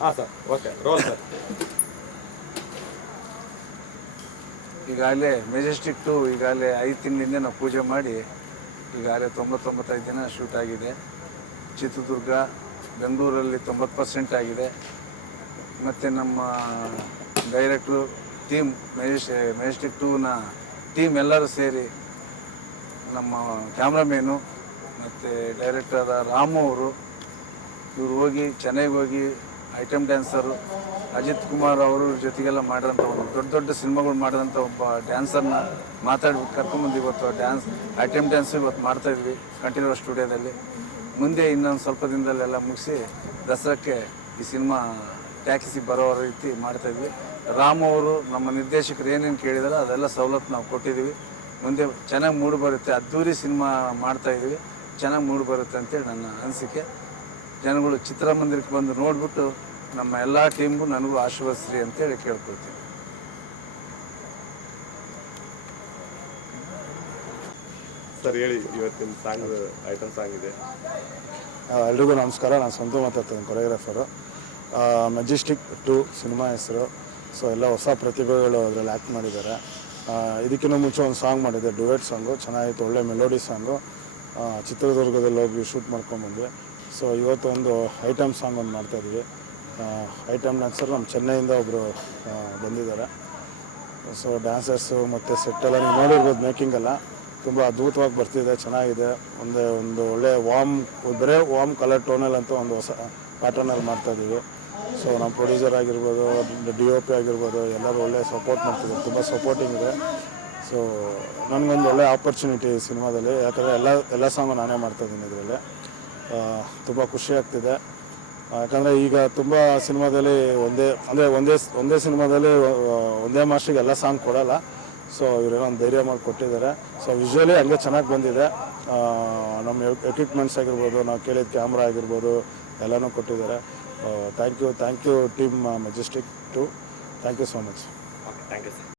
ಹಾಂ sir, okay ಈಗಾಗಲೇ Majestic two ಈಗಾಗಲೇ ಐದು ತಿಂಗಳಿಂದ ನಾವು ಪೂಜೆ ಮಾಡಿ ಈಗಾಗಲೇ ತೊಂಬತ್ತೊಂಬತ್ತೈದು ದಿನ ಶೂಟ್ ಆಗಿದೆ. ಚಿತ್ರದುರ್ಗ, ಬೆಂಗಳೂರಲ್ಲಿ ತೊಂಬತ್ತು ಪರ್ಸೆಂಟ್ ಆಗಿದೆ. ಮತ್ತು ನಮ್ಮ ಡೈರೆಕ್ಟ್ರು ಟೀಮ್ ಮೆಜೆಸ್, ಮೆಜೆಸ್ಟಿಕ್ ಟೂನ ಟೀಮ್ ಎಲ್ಲರೂ ಸೇರಿ ನಮ್ಮ ಕ್ಯಾಮ್ರಾಮೇನು ಮತ್ತು ಡೈರೆಕ್ಟರ್ ರಾಮು ಅವರು, ಇವ್ರು ಹೋಗಿ, ಚೆನ್ನೈಗೆ ಹೋಗಿ ಐಟಮ್ ಡ್ಯಾನ್ಸರು ಅಜಿತ್ ಕುಮಾರ್ ಅವರು ಜೊತೆಗೆಲ್ಲ ಮಾಡಿದಂಥ ಒಂದು ದೊಡ್ಡ ದೊಡ್ಡ ಸಿನಿಮಾಗಳು ಮಾಡಿದಂಥ ಒಬ್ಬ ಡ್ಯಾನ್ಸರ್ನ ಮಾತಾಡ್ಬಿಟ್ಟು ಕರ್ಕೊಂಬಂದು ಇವತ್ತು ಡ್ಯಾನ್ಸ್ ಐಟಮ್ ಡ್ಯಾನ್ಸ್ ಇವತ್ತು ಮಾಡ್ತಾ ಇದ್ವಿ ಕಂಟಿನ್ಯೂ ಸ್ಟುಡಿಯೋದಲ್ಲಿ. ಮುಂದೆ ಇನ್ನೊಂದು ಸ್ವಲ್ಪ ದಿನದಲ್ಲೆಲ್ಲ ಮುಗಿಸಿ ದಸರಾಕ್ಕೆ ಈ ಸಿನಿಮಾ ಟ್ಯಾಕ್ಸಿ ಬರೋ ರೀತಿ ಮಾಡ್ತಾ ಇದ್ವಿ. ರಾಮ್ ಅವರು ನಮ್ಮ ನಿರ್ದೇಶಕರು ಏನೇನು ಕೇಳಿದಾರೋ ಅದೆಲ್ಲ ಸವಲತ್ತು ನಾವು ಕೊಟ್ಟಿದ್ದೀವಿ. ಮುಂದೆ ಚೆನ್ನಾಗಿ ಮೂಡಿ ಬರುತ್ತೆ ಅದ್ದೂರಿ ಸಿನಿಮಾ ಮಾಡ್ತಾ ಇದ್ದೀವಿ. ಚೆನ್ನಾಗಿ ಮೂಡಿ ಬರುತ್ತೆ ಅಂತೇಳಿ ನನ್ನ ಅನಿಸಿಕೆ. ಜನಗಳು ಚಿತ್ರಮಂದಿರಕ್ಕೆ ಬಂದು ನೋಡಿಬಿಟ್ಟು ನಮ್ಮ ಎಲ್ಲ ಟೀಮ್ಗೂ ನನಗೂ ಆಶೀರ್ವದಿಸ್ರಿ ಅಂತೇಳಿ ಕೇಳ್ಕೊಳ್ತೀನಿ. ಸರ್ ಹೇಳಿ ಇವತ್ತಿನ ಸಾಂಗ್ ಐಟಮ್ ಸಾಂಗ್ ಇದೆ. ಎಲ್ರಿಗೂ ನಮಸ್ಕಾರ. ನಾನು ಸ್ವಂತ ಮಾತಾಡ್ತೀನಿ ಕೊರಿಯೋಗ್ರಾಫರು ಮೆಜೆಸ್ಟಿಕ್ ಟು ಸಿನಿಮಾ ಹೆಸರು. ಸೊ ಎಲ್ಲ ಹೊಸ ಪ್ರತಿಭೆಗಳು ಅದರಲ್ಲಿ ಆ್ಯಕ್ಟ್ ಮಾಡಿದ್ದಾರೆ. ಇದಕ್ಕಿಂತ ಮುಂಚೆ ಒಂದು ಸಾಂಗ್ ಮಾಡಿದೆ ಡುವೆಟ್ ಸಾಂಗು ಚೆನ್ನಾಗಿತ್ತು ಒಳ್ಳೆ ಮೆಲೋಡಿ ಸಾಂಗು ಚಿತ್ರದುರ್ಗದಲ್ಲಿ ಹೋಗಿ ಶೂಟ್ ಮಾಡ್ಕೊಂಡ್ಬಂದ್ವಿ ಸೊ ಇವತ್ತೊಂದು ಐಟಮ್ ಸಾಂಗ್ ಒಂದು ಮಾಡ್ತಾಯಿದ್ವಿ ಐಟಮ್ ಡ್ಯಾನ್ಸರ್ ನಮ್ಮ ಚೆನ್ನೈಯಿಂದ ಒಬ್ಬರು ಬಂದಿದ್ದಾರೆ. ಸೊ ಡ್ಯಾನ್ಸರ್ಸು ಮತ್ತು ಸೆಟ್ಟೆಲ್ಲ ನೀವು ನೋಡಿರ್ಬೋದು ಮೇಕಿಂಗೆಲ್ಲ ತುಂಬ ಅದ್ಭುತವಾಗಿ ಬರ್ತಿದೆ, ಚೆನ್ನಾಗಿದೆ. ಒಂದು ಒಂದು ಒಳ್ಳೆ ವಾಮ್ ಬರೇ ವಾಮ್ ಕಲರ್ ಟೋನಲ್ಲಂತೂ ಒಂದು ಹೊಸ ಪ್ಯಾಟರ್ನಲ್ಲಿ ಮಾಡ್ತಾ ಇದ್ದೀವಿ. ಸೊ ನಮ್ಮ ಪ್ರೊಡ್ಯೂಸರ್ ಆಗಿರ್ಬೋದು ಡಿ ಒ ಪಿ ಆಗಿರ್ಬೋದು, ಎಲ್ಲರೂ ಒಳ್ಳೆ ಸಪೋರ್ಟ್ ಮಾಡ್ತಿದ್ದಾರೆ. ತುಂಬ ಸಪೋರ್ಟಿಂಗ್ ಇದೆ. ಸೊ ನನಗೊಂದು ಒಳ್ಳೆ ಆಪರ್ಚುನಿಟಿ ಸಿನಿಮಾದಲ್ಲಿ. ಯಾಕಂದರೆ ಎಲ್ಲ ಎಲ್ಲ ಸಾಂಗು ನಾನೇ ಮಾಡ್ತಾಯಿದ್ದೀನಿ ಇದರಲ್ಲಿ. ತುಂಬ ಖುಷಿ ಆಗ್ತಿದೆ. ಯಾಕಂದರೆ ಈಗ ತುಂಬ ಸಿನಿಮಾದಲ್ಲಿ ಒಂದೇ, ಅಂದರೆ ಒಂದೇ ಒಂದೇ ಸಿನಿಮಾದಲ್ಲಿ ಒಂದೇ ಮಾಸ್ಟ್ರಿಗೆ ಎಲ್ಲ ಸಾಂಗ್ ಕೊಡಲ್ಲ. ಸೊ ಇವರೇನೋ ಒಂದು ಧೈರ್ಯ ಮಾಡಿ ಕೊಟ್ಟಿದ್ದಾರೆ. ಸೊ ವಿಜುವಲಿ ಹಂಗೆ ಚೆನ್ನಾಗಿ ಬಂದಿದೆ. ನಮ್ಮ ಎಕ್ವಿಪ್ಮೆಂಟ್ಸ್ ಆಗಿರ್ಬೋದು, ನಾವು ಕೇಳಿದ ಕ್ಯಾಮ್ರಾ ಆಗಿರ್ಬೋದು, ಎಲ್ಲನೂ ಕೊಟ್ಟಿದ್ದಾರೆ. Thank you thank you team Majestic two thank you so much thank you